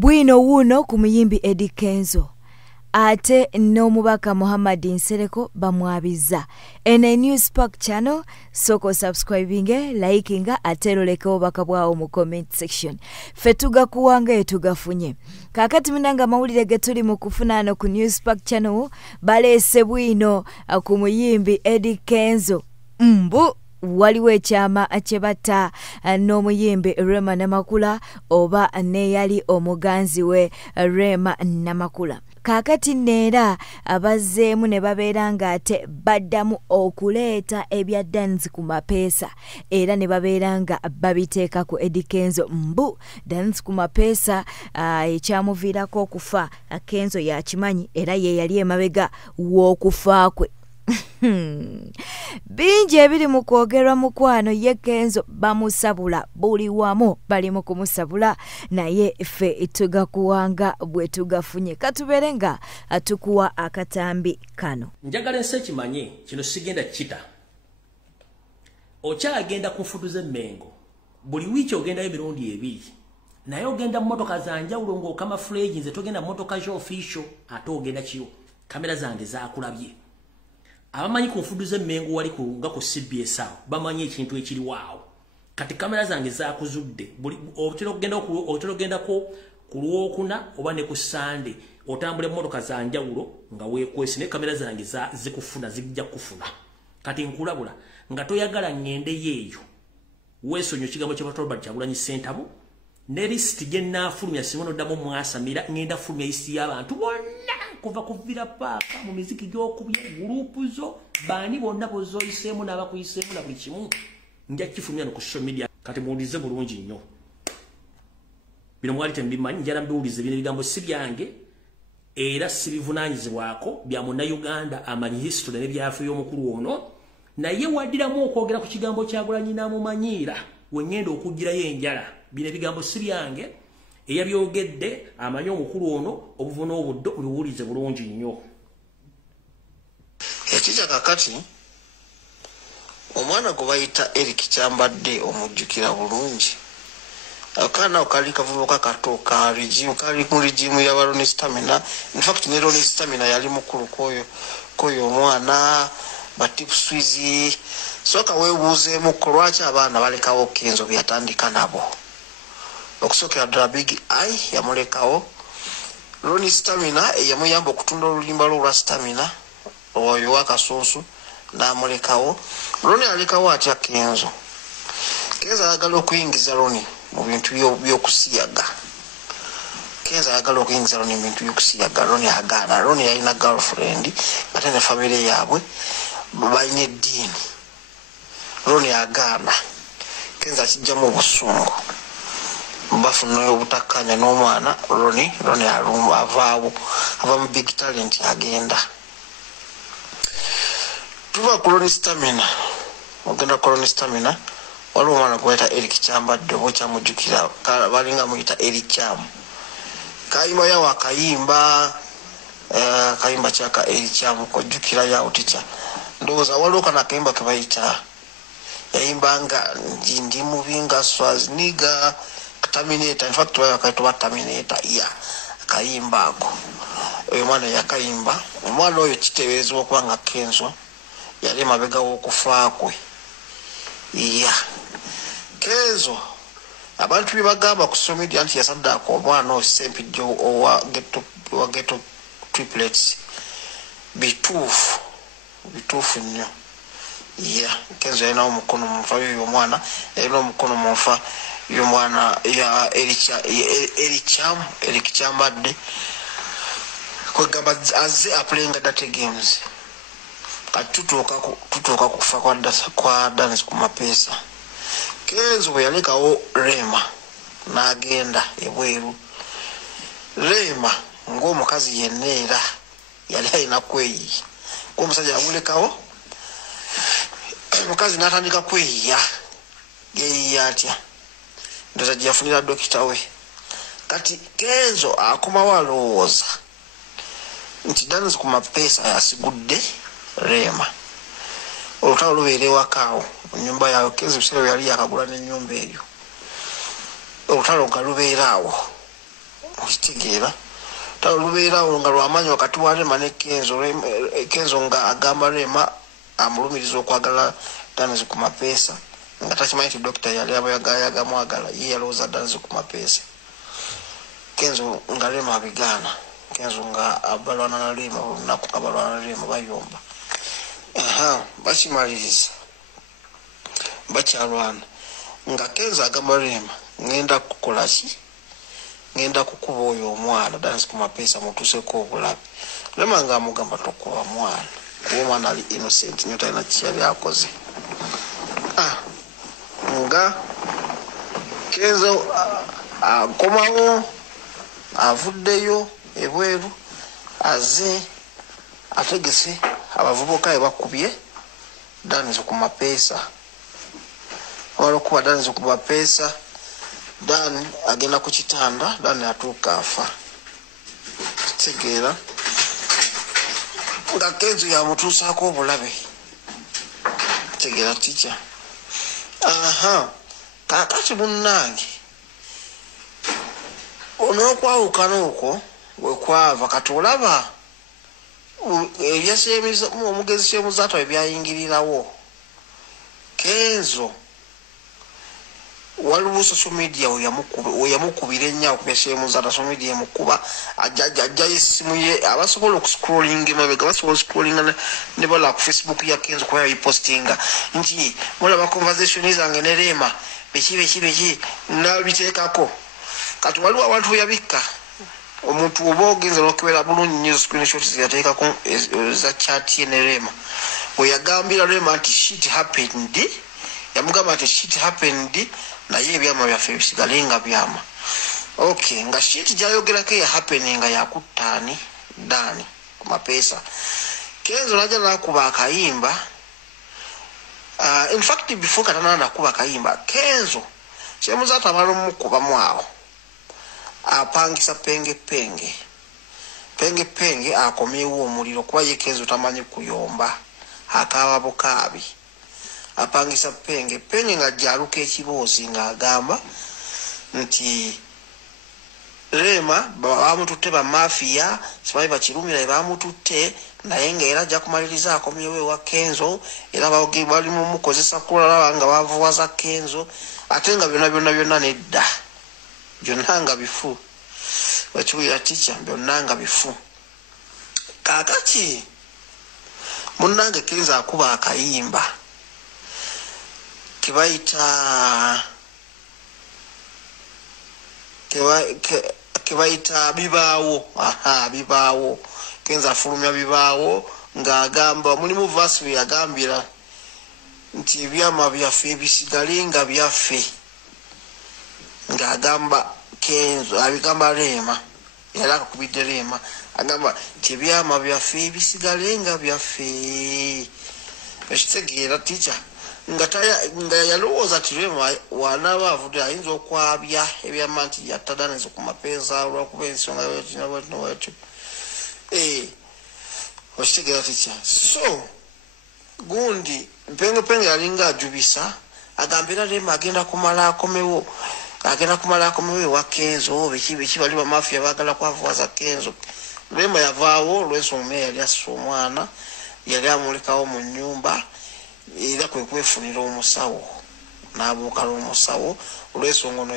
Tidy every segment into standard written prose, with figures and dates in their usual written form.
Bwiino wuno ku muyimbi Eddy Kenzo. Ate n'omubaka Muhammad Nsereko bamwabiza. NAYE News Park channel, soko subscribinge, likinga, ate loleko obubaka bwawo mu comment section. Ffe tugakuwanga tugafunye. Kakati minanga mawulire ge tuli mu kufuna ku News Park channel, Alese Bwiino ku muyimbi Eddy Kenzo. Waliwo ekyama kyebata n'omuyimbi Rema Namakula oba neyali omuganzi we Rema Namakula. Kakati neera abazzeemu ne babeera nga ate baddamu okuleeta ebya dance ku mapeesa era ne babeera nga babiteeka ku Eddy Kenzo dance ku mapeesa ekyamuviirako okufa. Kenzo yakimanyi era ye yali emabega w'okufa kwe. Bingi ebiri mu kwogerwa mukwano ye Kenzo bamusabula buli wamu bali mu kumusabula naye ffe tugakuwanga bwe tugafunye katubere nga atukuwa akatambi kano. Njagala ensi ekimanye kino sigenda kita. Okyagenda kufuduza emmengo buli wiiki ogendayo emirundi ebiri naye ogenda mu motoka za njawulo ng'okama fleegi nze togenda mu motoka zo official ate ogenda kiyo kamera zange zakulabye. Abamanyi kufuduza emmengo wali nga ku CBS awo bamanyi ekintu ekiri waawo kati kamera zange zakuzudde otero gendako ku Lwokuna oba ne ku Sande otambule motoka za njawulo nga weekwese ne kamera zange zikufuna zijja kufuna kati nkulabula nga toyagala ngende yeeyo weesonyo kigambo kya Robert Kyagulanyi Ssentamu ne list gye nnaafulumya Simono Damo mwasamira ngenda fulumya isi y'abantu bonna kuva kuvira paka mu miziki gy'okubya gurupu zo bani bonna bozoyiseemu n'abakuyiseemu na buli kimu nja kifulumya no ku social media kati muwulize bulungi nnyo bino mwali tembimanyi njala mbiwulize bino ebigambo si byange era si bivunaanyizibwako bya Munnayuganda amanyi history n'ebyaffe y'omukulu ono naye waddiramu okwogera ku kigambo Kyagulanyi n'amumanyiira wengenda okugirayo enjala bino ebigambo si byange eyabyogedde amanyi omukulu ono obuvuna obuddo uliwulize bulungi nnyo. Ekija kakati omwana gwe bayita Eric Kyambadde omujjukira bulungi akaana okali kavubuka kato ka regime kali ku regime ya Ronnie Stamina. In fact ne Ronnie Stamina yali mukulu koyo omwana batipu swizi soka weebuuzeemu ko lwaki abaana balekawo Kenzo byatandika nabo okusokera ddala Big Eye yamulekawo Ronnie Stamina yamuyamba okutunda olulimba lwa Stamina oyo wakasonso n'amulekawo. Ronnie alekawo atya Kenzo ayagala okuyingiza Ronnie mu bintu by'okusiyaga. Kenzo ayagala okuyingiza Ronnie mu bintu by'okusiyaga. Ronnie agaana. Ronnie yalina girlfriend ate ne family yaabwe balina eddiini. Ronnie agaana. Kenzo akijjamu obusungu bafuna obutakkanya n'omwana Ronnie avaawo ava mu big talent agenda. Tuva ku Ronnie Stamina ogenda ku Ronnie Stamina waliwo omwana gwayita Eric Kyambadde oba kyamujjukira balinga muyita Eric Kyamu kayimba yawo akayimba kayimba kyaka Eric Kyamu kojjukira yawo tica ndowooza waliwo kana akayimba ke bayita yayimbanga ndi mubi nga Swazniga Terminator. In fact wakaitwa Terminator akayimba ako oyo mwana yakayimba. Omwana oyo kiteeberezebwa okuba nga Kenzo yali mabega w'okufa kwe. Kenzo abantu bye bagamba ku social media nti yasaddaako omwana oyo Sempijjo owa ghetto triplets bituufu nnyo. Kenzo yalina omukono mu nfa y'oyo omwana yalina omukono mu nfa y'omwana ya Eric Kyambadde kwegamba azze aplayinga data games kati tutuuka kufa kwa dance ku mapeesa. Kenzo bwe yalekawo Rema n'agenda ebweru. Rema ng'omukazi yenna era yali alina kweyi ng'omusajja yamulekawo omukazi n'atandika kweyiya yeeyiya atya ndoza gye yafunira dokita we. Kati Kenzo akomawo alowooza nti dance ku mapeesa yasigudde Rema olutalo lubeera ewakaawo mu nnyumba yawe. Kenzo ebiseera yali yakagula n'ennyumba eyo olutalo nga lubeera awo okitegeera lubeera nga lwamanyi wakati wa Rema ne Kenzo nga agamba Rema amulumiriza okwagala danizi ku mapeesa nga takimanyi nti dokita yali yagamwagala ye yalowooza danizi ku mapeesa. Kenzo nga Rema abigaana, Kenzo nga abalwana na Rema olunaku nga balwana na Rema bayomba. Bakimaliriza bakyalwana nga Kenzo agamba Rema ngenda kukola ki, ngenda kukuba oyo omwana danizi ku mapeesa mutuuseko obulabe. Rema nga amugamba tokuba mwana kuba omwana ali innocent nnyo talina kiyali akoze. Nga Kenzo akomawo avuddeyo ebweru aze ategese abavubuka bakubye danizi ku mapeesa. Wala okuba danizi ku mapeesa Dan agenda ku kitanda, Dan atuuka afa. Kitegeera nga Kenzo yamutuusaako obulabe. Kitegeera ticha. Kakati munnange onokwawukana okwo wekwava kati olaba omugezi Shemuzaata ebyayingirirawo. Kenzo waliwo social media oyamukubira ennyo okubya Shemuzaata, social media emukuba ajjayo essimu ye abasobola okuscrolling emabega basobola scrolling ne bala ku Facebook ya Kenzo kuba yayipostinga nti mulaba conversation zange ne Rema beki nabiteekako. Kati waliwo abantu beyabikka omuntu oba ogenza n'okubera bulungi nnyo screenshots yateekako za chat ye ne Rema bwe yagambira Rema nti shit happened, yamugamba nti shit happened naye ebyama byaffe bisigale nga byama. Okay, nga shit gyayogerako ya happening nga yakuttaani Dani ku mapeesa. Kenzo najja nakuba akayimba. In fact before katana nakuba akayimba Kenzo Shemuzaata amala omukubamu awo apangisa penge akomyewo omuliro kuba ye Kenzo tamanyi kuyomba akaaba bukaabi. Apangisa penge nga jaluka ekiboozi nga agamba nti Rema bamututte ba mafia sibayi bakirumira bamututte naye nga era ajja kumaliriza akomyewo ewa Kenzo era bali mu mukozesa kulala nga bavuwaza Kenzo ate nga byonna nedda byonna nga bifu. Wakiwira ticha byonna nga bifu. Kakati munnange Kenzo akuba akayimba kebaita bibaawo. Bibaawo Kenzo afulumya bibaawo nga agamba mulimu verse bwe yagambira nti ebyama byaffe bisigale nga byaffe nga agamba Kenzo abigamba Rema yali akakubidde Rema agamba nti ebyama byaffe bisigale nga byaffe. Ekitegeera ticha nga yalowooza ti Rema wanaba avudde ayinza okwabya ebyama nti yatta danizi ku mapeesa olwakuba ensonga wetyo. Okitegeera ticha. So gundi penge yalinga ajubisa agambira Rema agenda kumala akomewo ewa Kenzo biki bali ba mafia bagala kwavuwaza Kenzo. Rema yavaawo olw'ensonga yali assa omwana yali amulekawo mu nnyumba era kwe kwefunira omusawo n'abuuka l'omusawo olw'ensonga ono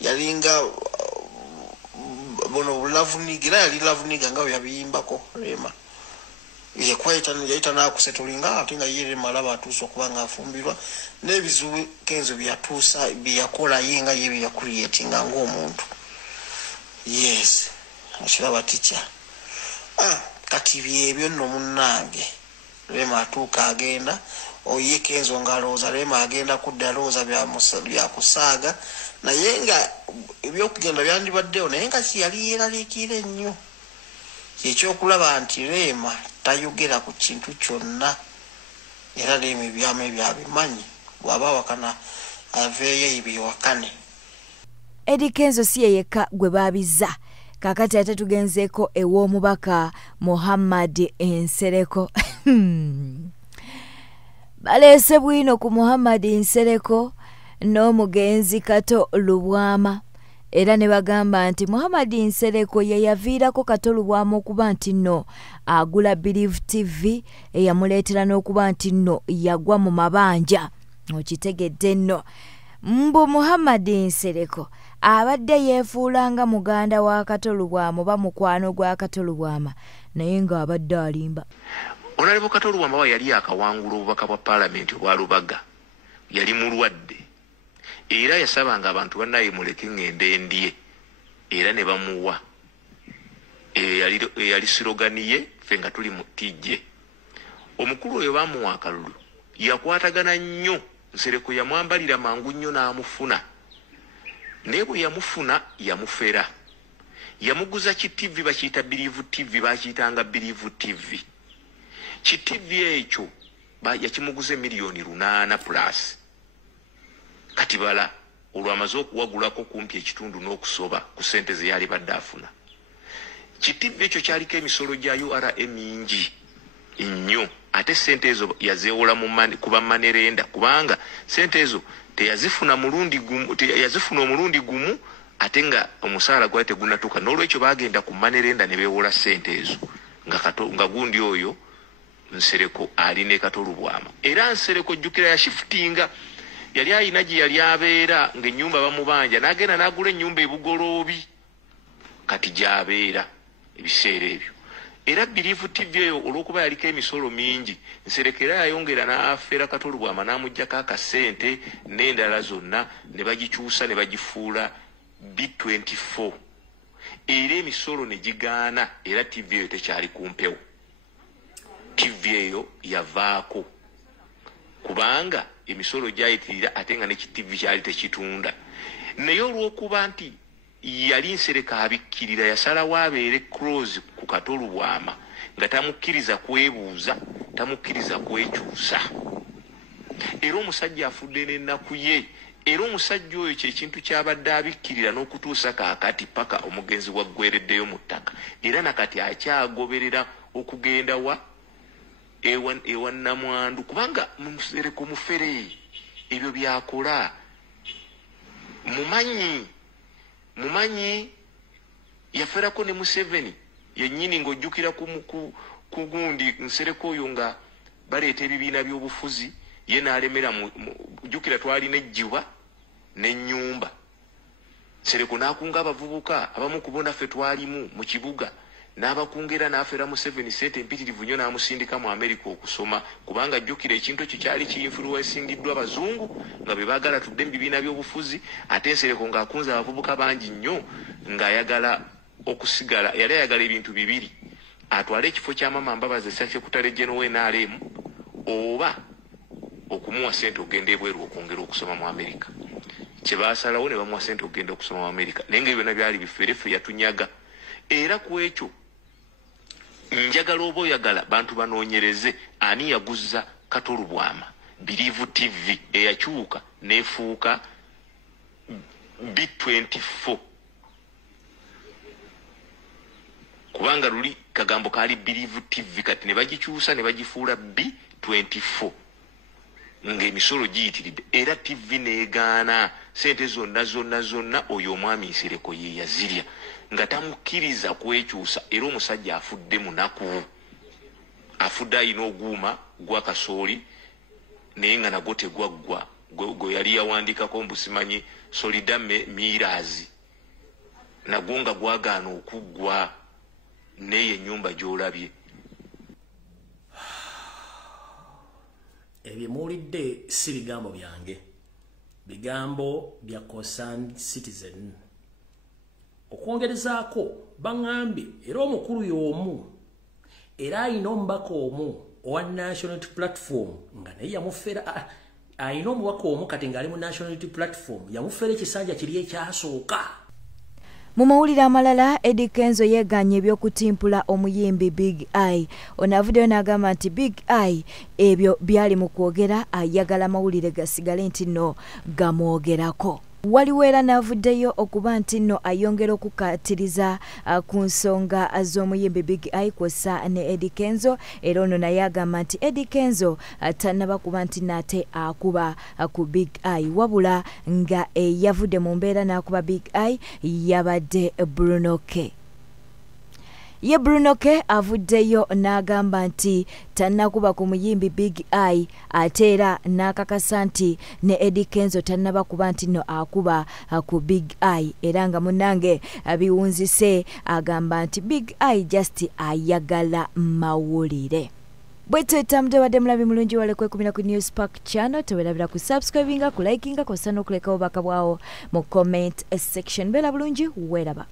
yalinga bono bulavuniga era yali lavuniga nga yabiyimbako Rema yayita n'akusetolinga ate nga ye Rema alaba atuusa okuba nga afumbirwa n'ebizibu Kenzo byatuusa byeyakola ye nga ye byeyakuliyetinga ng'omuntu. Yes, akiraba ticha. Kati byebyo nno munnange Rema atuuka agenda oye Kenzo nga alowooza Rema agenda kudda alowooza byakusaaga naye nga ebyokugenda byandibaddewo naye nga kiyali yeeraliikira ennyo. Ekyokulaba nti Rema tayogera ku kintu kyonna era Rema ebyama ebyo abimanyi bw'aba awakana aveeyo ebyewakane. Eddy Kenzo si ye yekka gwe baabizza. Kakati ate tugenzeeko ew'omubaka Muhammad Nsereko. Alese Bwiino ku Muhammad Nsereko n'omugenzi Kato Lubwama Era ne bagamba nti Muhammad Nsereko ye yaviirako katolubwamu okuba nti nno agula Believe TV eyamuleetera n'okuba nti nno yagwa mu mabanja. Okitegedde nno. Mbu Muhammad Nsereko abadde yeefuulanga muganda wa katolubwamu ba mukwano gwa katolubwama naye ng'abadde alimba. Onalebo katolubwama wa yali akawangula obubaka bwa Parliament obwa Lubaga. Yali mulwadde. Era yasabanga abantu bannaye muleke ngende ndiye. Era ne bamuwa. Yali siroganiye fenga tuli mutijje. Omukulu oyo bamuwa akalulu. Yakwatagana nnyo. Nsereko yamwambalira mangu nnyo n'amufuna. Naye bwe yamufuna yamufera. Yamuguza TV bakiyita Believe TV bakiyitanga Believe TV. TV ekyo yakimuguze $8 plus. Kati bala olwamaze okuwagulako kumpi ekitundu n'okusoba ku ssente ze yali badde afuna. TV ekyo kyaliko emisolo gya URA mingi nnyo. Ate ssente ezo yazeewola kuba manerenda kubanga ssente ezo teyazifuna omulundi gumu ate nga omusaala gwali tegunnatuuka. N'olwekyo bagenda ku manerenda ne beewola ssente ezo nga gundi oyo Nsereko ali ne katolubwama. Era Nsereko jjukira yashifutinga yali ayina gye yali abeera ng'ennyumba bamubanja n'agenda n'agula ennyumba ebugoloobi kati gy'abeera ebiseera ebyo. Era Believe TV eyo olw'okuba yaliko emisolo mingi Nsereko era yayongera n'afeera katolubwama n'amuggyako akasente n'endala zonna ne bagikyusa ne bagifuula B24. Era emisolo ne gigaana era TV eyo tekyali kumpewo. TV eyo yavaako kubanga emisolo gyayitirira ate nga ne TV kyali tekitunda. Naye olw'okuba nti yali Nsereko abikkirira yasalawo abeere close ku katolubwama nga tamukkiriza kwebuuza tamukkiriza kwekyusa. Era omusajja afudde n'ennaku ye. Era omusajja oyo kyekintu kyabadde abikkirira n'okutuusa kaakati paka omugenzi waggwereddeyo mu ttaka. Era nakati akyagoberera okugenda ewa Namwandu kubanga Nsereko mufere ebyo byakola mumanyi yaferako ne Museveni yennyini ng'ojjukira ku gundi Nsereko oyo nga baleeta ebibiina by'obufuzi ye n'alemera jjukira twalina ejjiba n'ennyumba. Nsereko n'akunga abavubuka abamu ku bo naffe twalimu mu kibuga n'abakungera n'afera Museveni sente empitirivu nnyo n'amusindika mu Amerika okusoma kubanga jjukira ekintu ekyo kyali kiyinfuluwensingiddwa abazungu nga be baagala tudde mu bibiina by'obufuzi ate Nsereko ng'akunze abavubuka bangi nnyo ng'ayagala okusigala. Yali ayagala ebintu bibiri: atwale ekifo kya Maama Mbabazi Sekretary General NRM oba okumuwa sente ogenda ebweru okwongera okusoma mu Amerika. Kye baasalawo ne bamuwa sente ogenda okusoma mu Amerika naye nga byonna byali bifeerefe yatunyaga. Era ku ekyo njagala oba oyagala bantu banoonyereze ani yaguza katolubwama Believe TV eyakyuka neefuuka B24 kubanga luli kagambo kaali Believe TV kati ne bagikyusa ne bagifuula B24 ng'emisolo giyitiridde. Era TV neegaana sente zonna oyo omwami Nsereko ye yazirya nga tamukkiriza kwekyusa. Era omusajja afudde munaku, afudde ayina oguuma gwa kasooli naye nga nagwo tegwaggwa gwe yali yawandiikako mbusimanyi solida miirazi nagwo nga gwagaana okuggwa neyo ennyumba gy'olabye. Ebyo muwulidde si bigambo byange, bigambo bya concerned citizen. Okwongerezaako baŋŋambye era omukulu y'omu era ayina omubaka omu owa National Unity Platform nga naye yamufera ayina omubaka omu kati ng'ali mu National Unity Platform yamufera ekisanja kiri ekyasooka. Mu mawulire amalala Eddy Kenzo yeeganye eby'okutimpula omuyimbi Big I. Ono avuddeyo n'agamba nti Big I ebyo byali mu kwogera ayagala mawulire gasigale nti nno gamwogerako. waliwo era n'avuddeyo okuba nti nno ayongera okukatiriza ku nsonga z'omuyimbi Big I kw'ossa ne Eddy Kenzo. Era ono naye agamba nti Eddy Kenzo tannaba kuba nti nate akuba ku Big I, wabula nga yavudde mu mbeera n'akuba Big I yabadde Bwiino Kika. Ye Bwiino Kika avuddeyo n'agamba nti tannakuba ku muyimbi Big I, ate era n'akakasa nti ne Eddy Kenzo tannaba kuba nti no akuba ku Big I, era nga munnange biwunzise agamba nti Big I just ayagala mawulire. Bwetyo etambudde wadde mulabi mulungi waleko ekumira ku News Park channel, tewerabira ku subscribinga, ku likinga, kw'ossa n'okulekawo obubaka bwawo mu comment section. Beera bulungi, weeraba.